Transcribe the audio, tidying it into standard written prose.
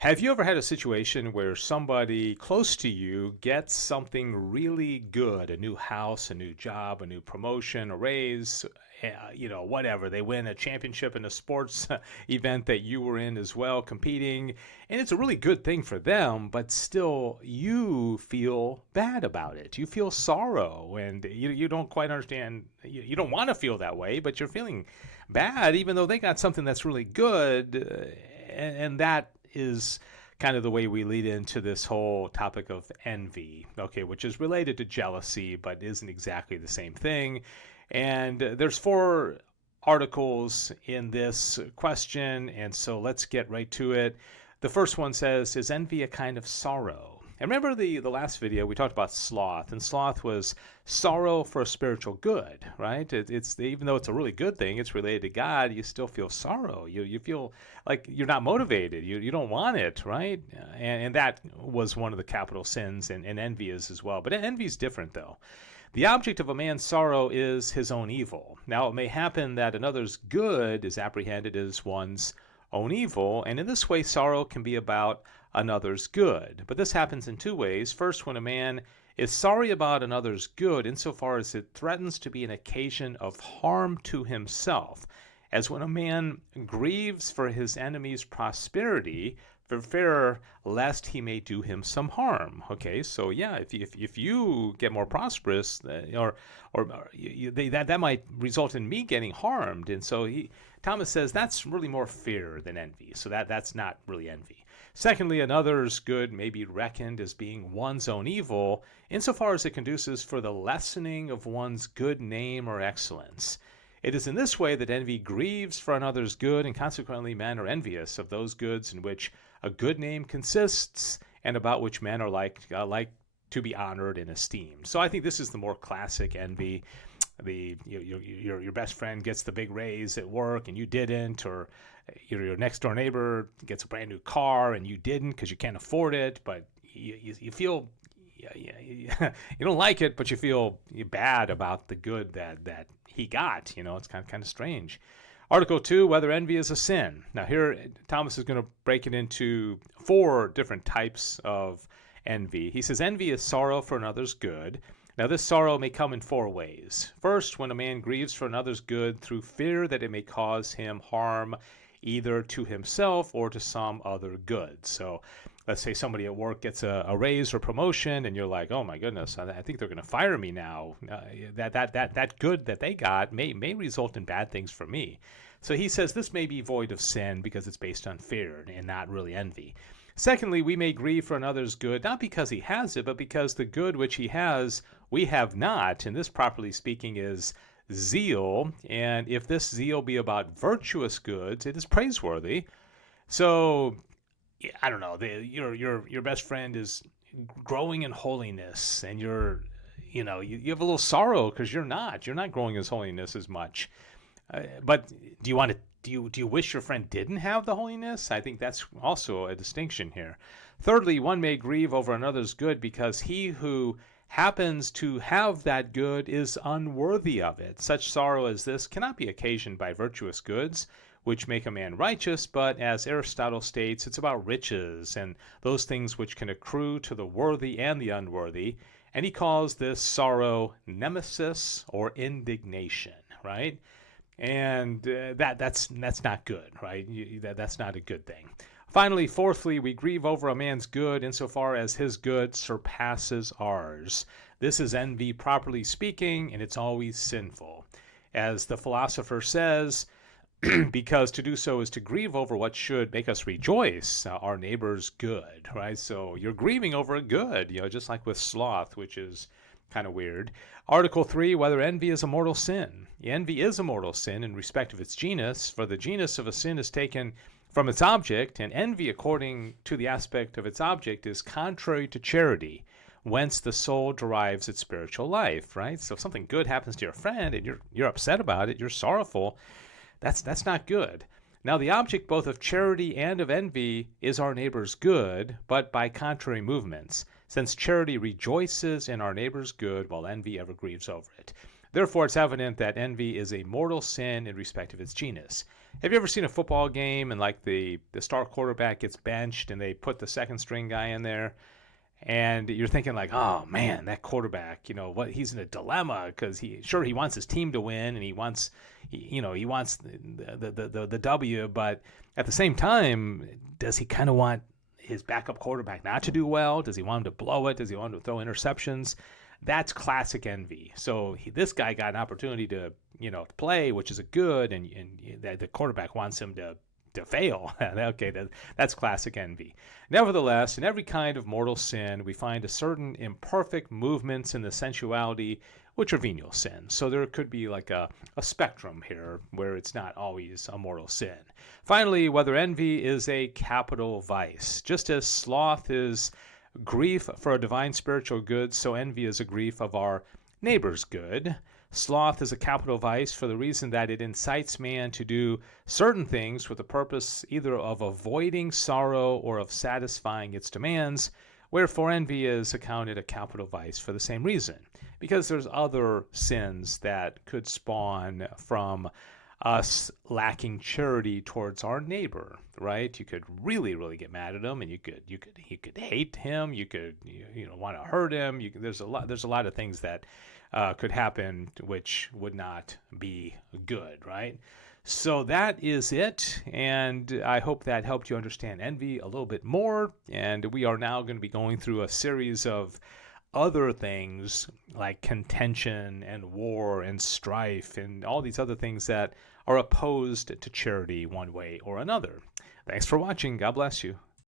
Have you ever had a situation where somebody close to you gets something really good, a new house, a new job, a new promotion, a raise, whatever. They win a championship in a sports event that you were in as well, competing, and it's a really good thing for them, but still you feel bad about it. You feel sorrow, and you don't quite understand. You don't want to feel that way, but you're feeling bad even though they got something that's really good, and that is kind of the way we lead into this whole topic of envy, okay, which is related to jealousy, but isn't exactly the same thing. And there's four articles in this question, and so let's get right to it. The first one says, is envy a kind of sorrow? And remember the last video we talked about sloth, and sloth was sorrow for a spiritual good, right? It's even though it's a really good thing, it's related to God. You still feel sorrow. You feel like you're not motivated. You don't want it, right? And that was one of the capital sins, and envy is as well. But envy is different though. The object of a man's sorrow is his own evil. Now, it may happen that another's good is apprehended as one's own evil, and in this way, sorrow can be about another's good. But this happens in two ways. First, when a man is sorry about another's good insofar as it threatens to be an occasion of harm to himself, as when a man grieves for his enemy's prosperity for fear lest he may do him some harm. Okay, so yeah, if you get more prosperous, that might result in me getting harmed, and so Thomas says that's really more fear than envy. So that's not really envy. Secondly, another's good may be reckoned as being one's own evil, insofar as it conduces for the lessening of one's good name or excellence. It is in this way that envy grieves for another's good, and consequently men are envious of those goods in which a good name consists, and about which men are like to be honored and esteemed. So I think this is the more classic envy. Your best friend gets the big raise at work and you didn't, or your next door neighbor gets a brand new car and you didn't because you can't afford it, but you feel you don't like it, but you feel bad about the good that he got. It's kind of strange. Article 2, whether envy is a sin. Now here, Thomas is going to break it into four different types of envy. He says envy is sorrow for another's good. Now this sorrow may come in four ways. First, when a man grieves for another's good through fear that it may cause him harm either to himself or to some other good. So let's say somebody at work gets a raise or promotion and you're like, oh my goodness, I think they're going to fire me now. That good that they got may result in bad things for me. So he says this may be void of sin because it's based on fear and not really envy. Secondly, we may grieve for another's good, not because he has it, but because the good which he has, we have not. And this, properly speaking, is zeal. And if this zeal be about virtuous goods, it is praiseworthy. So, I don't know, your best friend is growing in holiness, and you have a little sorrow because you're not growing in holiness as much. But do you want to? Do you wish your friend didn't have the holiness? I think that's also a distinction here. Thirdly, one may grieve over another's good because he who happens to have that good is unworthy of it. Such sorrow as this cannot be occasioned by virtuous goods, which make a man righteous, but as Aristotle states, it's about riches and those things which can accrue to the worthy and the unworthy. And he calls this sorrow nemesis or indignation, right? And that's not good, right? That's not a good thing. Finally, fourthly, we grieve over a man's good insofar as his good surpasses ours. This is envy, properly speaking, and it's always sinful. As the philosopher says, because to do so is to grieve over what should make us rejoice, our neighbor's good, right? So you're grieving over a good, just like with sloth, which is kind of weird. Article 3, whether envy is a mortal sin. Envy is a mortal sin in respect of its genus, for the genus of a sin is taken from its object, and envy, according to the aspect of its object, is contrary to charity, whence the soul derives its spiritual life, right? So if something good happens to your friend and you're upset about it, you're sorrowful, that's not good. Now the object both of charity and of envy is our neighbor's good, but by contrary movements, since charity rejoices in our neighbor's good while envy ever grieves over it. Therefore it's evident that envy is a mortal sin in respect of its genus. Have you ever seen a football game and like the star quarterback gets benched and they put the second string guy in there? And you're thinking like, oh man, that quarterback, what, he's in a dilemma because he wants his team to win and he wants the W, but at the same time, does he kind of want his backup quarterback not to do well? Does he want him to blow it? Does he want him to throw interceptions? That's classic envy. So this guy got an opportunity to play, which is a good, and the quarterback wants him to fail. Okay, that's classic envy. Nevertheless, in every kind of mortal sin, we find a certain imperfect movements in the sensuality, which are venial sins. So there could be like a spectrum here where it's not always a mortal sin. Finally, whether envy is a capital vice. Just as sloth is grief for a divine spiritual good, so envy is a grief of our neighbor's good. Sloth is a capital vice for the reason that it incites man to do certain things with the purpose either of avoiding sorrow or of satisfying its demands, wherefore envy is accounted a capital vice for the same reason, because there's other sins that could spawn from us lacking charity towards our neighbor, right? You could really get mad at him, and you could hate him, you could want to hurt him. There's a lot of things that could happen which would not be good, right? So that is it, and I hope that helped you understand envy a little bit more. And we are now going to be going through a series of other things like contention and war and strife and all these other things that are opposed to charity one way or another. Thanks for watching. God bless you.